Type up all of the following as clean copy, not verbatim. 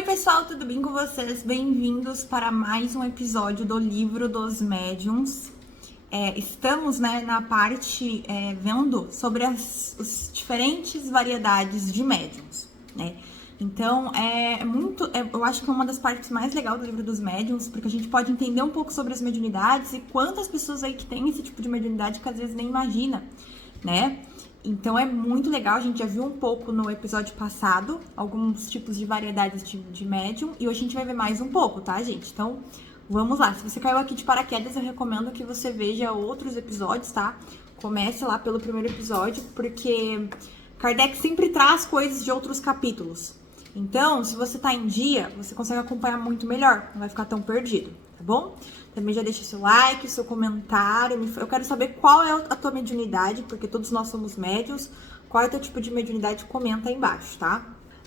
Oi pessoal, tudo bem com vocês? Bem-vindos para mais um episódio do Livro dos Médiuns. Estamos, na parte vendo sobre as diferentes variedades de médiuns, né? Então, eu acho que é uma das partes mais legais do Livro dos Médiuns, porque a gente pode entender um pouco sobre as mediunidades e quantas pessoas aí que têm esse tipo de mediunidade que às vezes nem imagina, né? Então é muito legal, a gente já viu um pouco no episódio passado, alguns tipos de variedades de médium, e hoje a gente vai ver mais um pouco, tá, gente? Então, vamos lá. Se você caiu aqui de paraquedas, eu recomendo que você veja outros episódios, tá? Comece lá pelo primeiro episódio, porque Kardec sempre traz coisas de outros capítulos. Então, se você tá em dia, você consegue acompanhar muito melhor, não vai ficar tão perdido, tá bom? Também já deixa seu like, seu comentário. Eu quero saber qual é a tua mediunidade, porque todos nós somos médiuns. Qual é o teu tipo de mediunidade? Comenta aí embaixo, tá?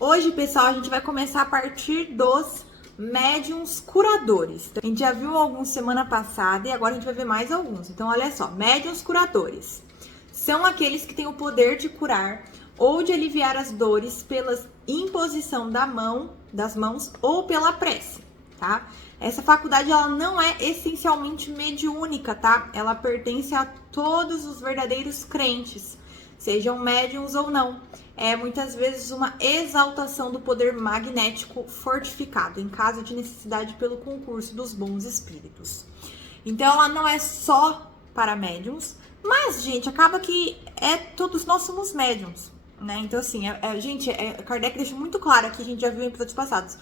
Hoje, pessoal, a gente vai começar a partir dos médiuns curadores. A gente já viu alguns semana passada e agora a gente vai ver mais alguns. Então, olha só, médiuns curadores são aqueles que têm o poder de curar ou de aliviar as dores pela imposição das mãos ou pela prece, tá? Essa faculdade, ela não é essencialmente mediúnica, tá? Ela pertence a todos os verdadeiros crentes, sejam médiums ou não. É muitas vezes uma exaltação do poder magnético fortificado, em caso de necessidade pelo concurso dos bons espíritos. Então, ela não é só para médiums, mas, gente, acaba que todos nós somos médiums, né? Então, assim, Kardec deixa muito claro aqui, a gente já viu em episódios passados,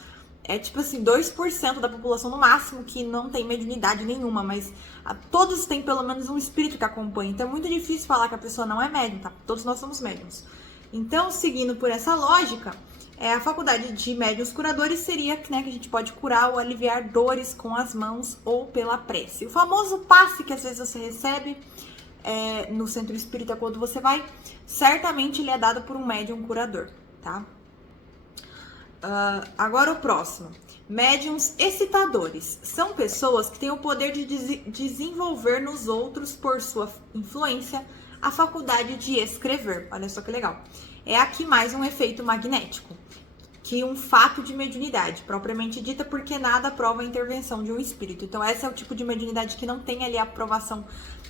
tipo assim, 2% da população no máximo que não tem mediunidade nenhuma, mas todos têm pelo menos um espírito que acompanha. Então é muito difícil falar que a pessoa não é médium, tá? Todos nós somos médiums. Então, seguindo por essa lógica, a faculdade de médiuns curadores seria, né, que a gente pode curar ou aliviar dores com as mãos ou pela prece. O famoso passe que às vezes você recebe no centro espírita quando você vai, certamente ele é dado por um médium curador, tá? Agora o próximo. Médiuns excitadores. São pessoas que têm o poder de desenvolver nos outros, por sua influência, a faculdade de escrever. Olha só que legal. É aqui mais um efeito magnético que um fato de mediunidade, propriamente dita, porque nada prova a intervenção de um espírito. Então, esse é o tipo de mediunidade que não tem ali a aprovação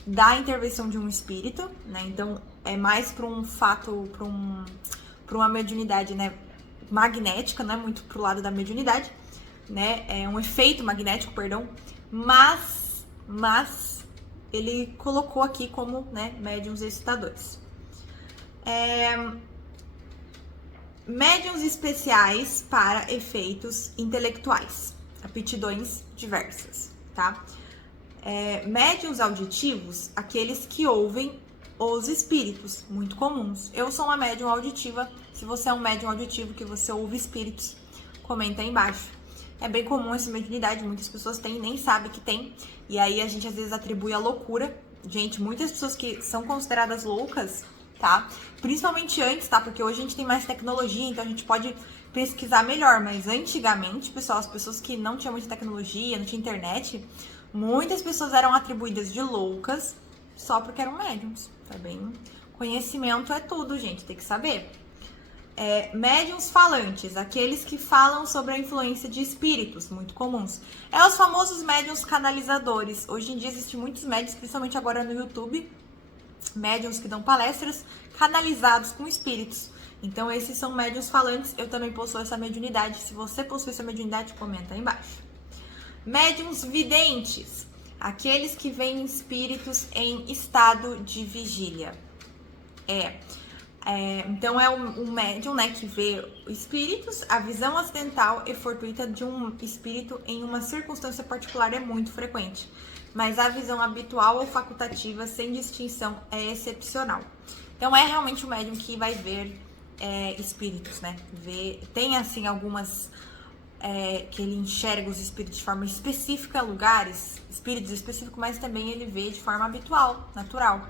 da intervenção de um espírito, né? Então, é mais para um fato, para uma mediunidade, né, magnética, não é muito pro lado da mediunidade, né? É um efeito magnético, perdão, mas ele colocou aqui como, né, médiuns excitadores. Médiuns especiais para efeitos intelectuais, aptidões diversas, tá? Médiuns auditivos, aqueles que ouvem os espíritos, muito comuns. Eu sou uma médium auditiva. Se você é um médium auditivo que você ouve espíritos, comenta aí embaixo. É bem comum essa mediunidade, muitas pessoas têm, nem sabem que tem. E aí a gente às vezes atribui a loucura. Gente, muitas pessoas que são consideradas loucas, tá? Principalmente antes, tá? Porque hoje a gente tem mais tecnologia, então a gente pode pesquisar melhor. Mas antigamente, pessoal, as pessoas que não tinham muita tecnologia, não tinha internet, muitas pessoas eram atribuídas de loucas só porque eram médiums, tá bem? Conhecimento é tudo, gente, tem que saber. Médiuns falantes, aqueles que falam sobre a influência de espíritos, muito comuns. Os famosos médiuns canalizadores. Hoje em dia existem muitos médiuns, principalmente agora no YouTube, médiuns que dão palestras canalizados com espíritos. Então, esses são médiuns falantes. Eu também possuo essa mediunidade. Se você possui essa mediunidade, comenta aí embaixo. Médiuns videntes, aqueles que veem espíritos em estado de vigília. Então é um médium, né, que vê espíritos. A visão acidental e fortuita de um espírito em uma circunstância particular é muito frequente, mas a visão habitual ou facultativa, sem distinção, é excepcional. Então é realmente um médium que vai ver espíritos, né? Tem assim algumas que ele enxerga os espíritos de forma específica, lugares, espíritos específicos, mas também ele vê de forma habitual, natural.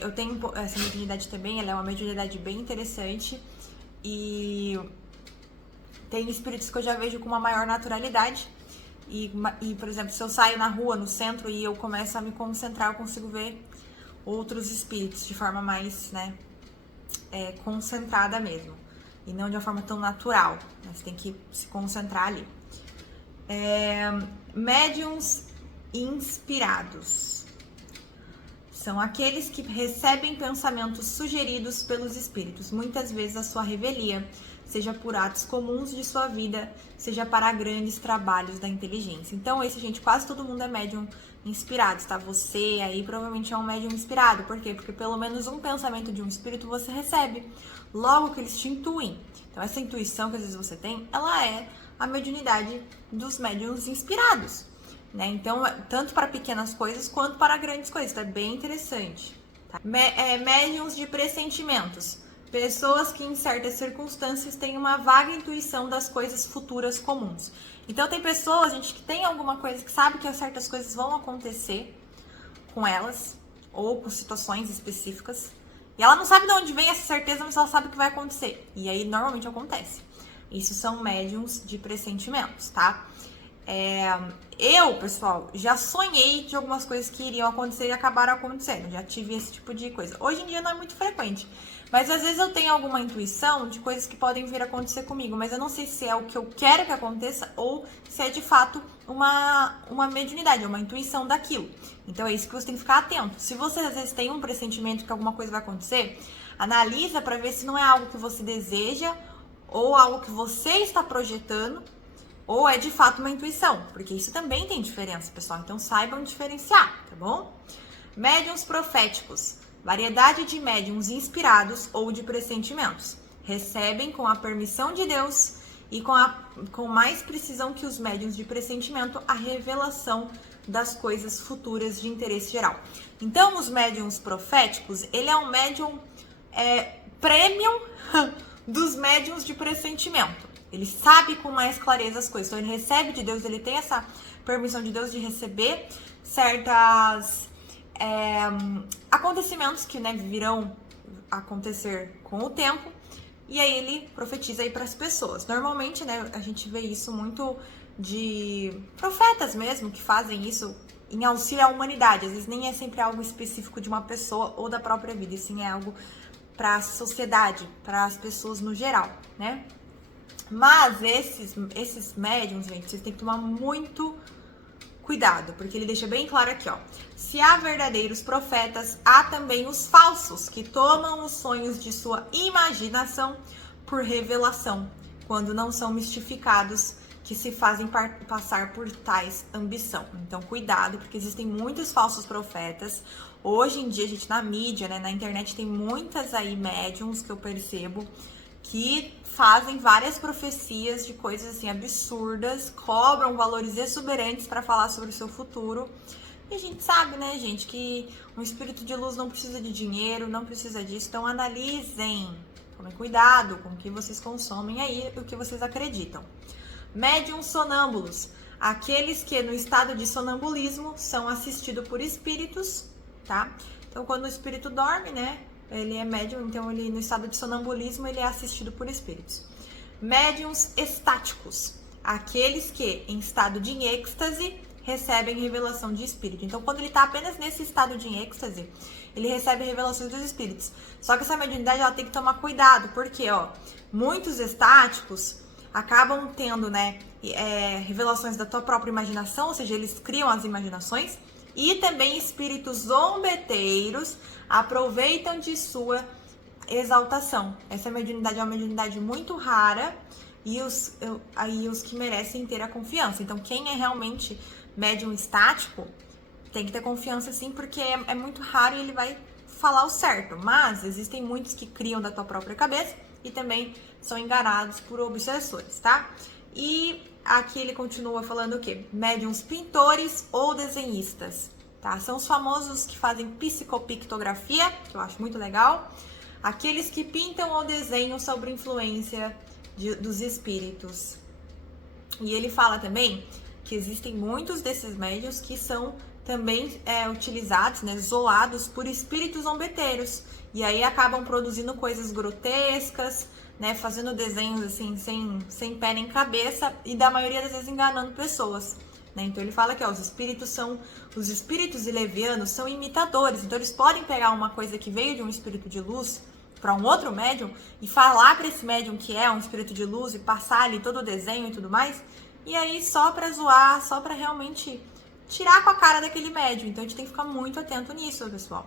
Eu tenho essa mediunidade também, ela é uma mediunidade bem interessante e tem espíritos que eu já vejo com uma maior naturalidade e, por exemplo, se eu saio na rua, no centro e eu começo a me concentrar, eu consigo ver outros espíritos de forma mais, né, concentrada mesmo. e não de uma forma tão natural, né? Você tem que se concentrar ali. Médiuns inspirados são aqueles que recebem pensamentos sugeridos pelos espíritos, muitas vezes a sua revelia, seja por atos comuns de sua vida, seja para grandes trabalhos da inteligência. Então, gente, quase todo mundo é médium inspirado, tá? Você aí provavelmente é um médium inspirado. Por quê? Porque pelo menos um pensamento de um espírito você recebe, logo que eles te intuem. Então, essa intuição que às vezes você tem, ela é a mediunidade dos médiums inspirados, né? Então, tanto para pequenas coisas quanto para grandes coisas. Então, é bem interessante. Tá? Médiums de pressentimentos. Pessoas que em certas circunstâncias têm uma vaga intuição das coisas futuras comuns. Então tem pessoas, gente, que tem alguma coisa, que sabe que certas coisas vão acontecer com elas, ou com situações específicas, e ela não sabe de onde vem essa certeza, mas ela sabe que vai acontecer. E aí normalmente acontece. Isso são médiums de pressentimentos, tá? Eu, pessoal, já sonhei de algumas coisas que iriam acontecer e acabaram acontecendo. Já tive esse tipo de coisa. Hoje em dia não é muito frequente. Mas às vezes eu tenho alguma intuição de coisas que podem vir a acontecer comigo. Mas eu não sei se é o que eu quero que aconteça ou se é de fato uma mediunidade, uma intuição daquilo. Então é isso que você tem que ficar atento. Se você às vezes tem um pressentimento que alguma coisa vai acontecer, analisa para ver se não é algo que você deseja ou algo que você está projetando, ou é de fato uma intuição, porque isso também tem diferença, pessoal. Então saibam diferenciar, tá bom? Médiuns proféticos. Variedade de médiuns inspirados ou de pressentimentos. Recebem com a permissão de Deus e com mais precisão que os médiuns de pressentimento a revelação das coisas futuras de interesse geral. Então, os médiuns proféticos, ele é um médium premium dos médiuns de pressentimento. Ele sabe com mais clareza as coisas. Então, ele recebe de Deus, ele tem essa permissão de Deus de receber certas acontecimentos que, né, virão acontecer com o tempo. E aí ele profetiza aí para as pessoas. Normalmente, né, a gente vê isso muito de profetas mesmo, que fazem isso em auxílio à humanidade. Às vezes nem é sempre algo específico de uma pessoa ou da própria vida, e sim é algo para a sociedade, para as pessoas no geral, né? Mas esses médiums, gente, vocês têm que tomar muito cuidado, porque ele deixa bem claro aqui, ó. Se há verdadeiros profetas, há também os falsos, que tomam os sonhos de sua imaginação por revelação, quando não são mistificados, que se fazem passar por tais ambição. Então, cuidado, porque existem muitos falsos profetas. Hoje em dia, gente, na mídia, né, na internet, tem muitas aí médiums que eu percebo que fazem várias profecias de coisas assim absurdas, cobram valores exuberantes para falar sobre o seu futuro. E a gente sabe, né, gente, que um espírito de luz não precisa de dinheiro, não precisa disso. Então analisem, tomem cuidado com o que vocês consomem aí, o que vocês acreditam. Médiuns sonâmbulos, aqueles que no estado de sonambulismo são assistidos por espíritos, tá? Então quando o espírito dorme, né, ele é médium, então ele no estado de sonambulismo ele é assistido por espíritos. Médiuns estáticos, aqueles que em estado de êxtase recebem revelação de espírito. Então quando ele está apenas nesse estado de êxtase, ele recebe revelações dos espíritos. Só que essa mediunidade ela tem que tomar cuidado, porque ó, muitos estáticos acabam tendo, né, revelações da tua própria imaginação, ou seja, eles criam as imaginações. E também espíritos zombeteiros aproveitam de sua exaltação. Essa mediunidade é uma mediunidade muito rara e os que merecem ter a confiança. Então, quem é realmente médium estático tem que ter confiança sim, porque é muito raro e ele vai falar o certo. Mas existem muitos que criam da tua própria cabeça e também são enganados por obsessores, tá? E aqui ele continua falando o quê? Médiuns pintores ou desenhistas, tá? São os famosos que fazem psicopictografia, que eu acho muito legal. Aqueles que pintam ou desenham sobre influência dos espíritos. E ele fala também que existem muitos desses médiuns que são também utilizados, né, zoados por espíritos zombeteiros. E aí acabam produzindo coisas grotescas, né, fazendo desenhos assim, sem pé nem cabeça, e da maioria das vezes enganando pessoas, né? Então ele fala que os espíritos levianos são imitadores, então eles podem pegar uma coisa que veio de um espírito de luz, para um outro médium e falar para esse médium que é um espírito de luz e passar ali todo o desenho e tudo mais, e aí só para zoar, só para realmente tirar com a cara daquele médium. Então a gente tem que ficar muito atento nisso, pessoal.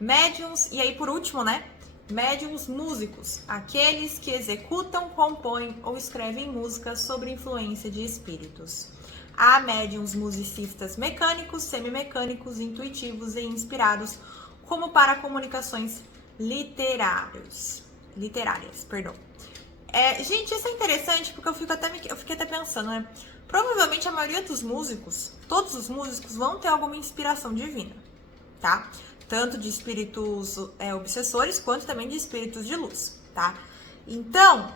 Médiums, e aí por último, né? Médiums músicos, aqueles que executam, compõem ou escrevem músicas sob influência de espíritos. Há médiums musicistas mecânicos, semimecânicos, intuitivos e inspirados, como para comunicações literárias. Gente, isso é interessante porque eu fiquei até pensando, né? Provavelmente a maioria dos músicos, todos os músicos vão ter alguma inspiração divina, tá? Tanto de espíritos obsessores, quanto também de espíritos de luz, tá? Então,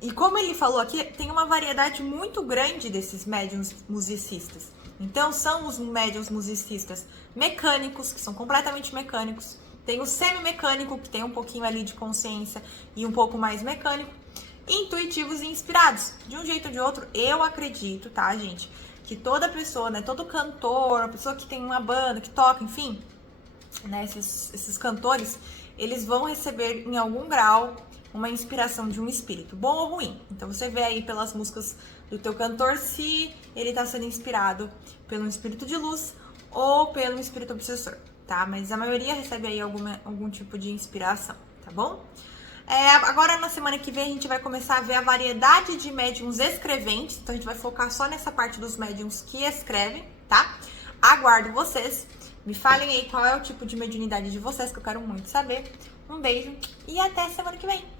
e como ele falou aqui, tem uma variedade muito grande desses médiums musicistas. Então, são os médiums musicistas mecânicos, que são completamente mecânicos. Tem o semimecânico, que tem um pouquinho ali de consciência e um pouco mais mecânico. Intuitivos e inspirados. De um jeito ou de outro, eu acredito, tá, gente? Que toda pessoa, né, todo cantor, a pessoa que tem uma banda, que toca, enfim, né, esses cantores, eles vão receber em algum grau uma inspiração de um espírito, bom ou ruim. Então você vê aí pelas músicas do teu cantor se ele tá sendo inspirado pelo espírito de luz ou pelo espírito obsessor, tá? Mas a maioria recebe aí algum tipo de inspiração, tá bom? Agora na semana que vem a gente vai começar a ver a variedade de médiums escreventes, então a gente vai focar só nessa parte dos médiums que escrevem, tá? Aguardo vocês, me falem aí qual é o tipo de mediunidade de vocês, que eu quero muito saber. Um beijo e até semana que vem!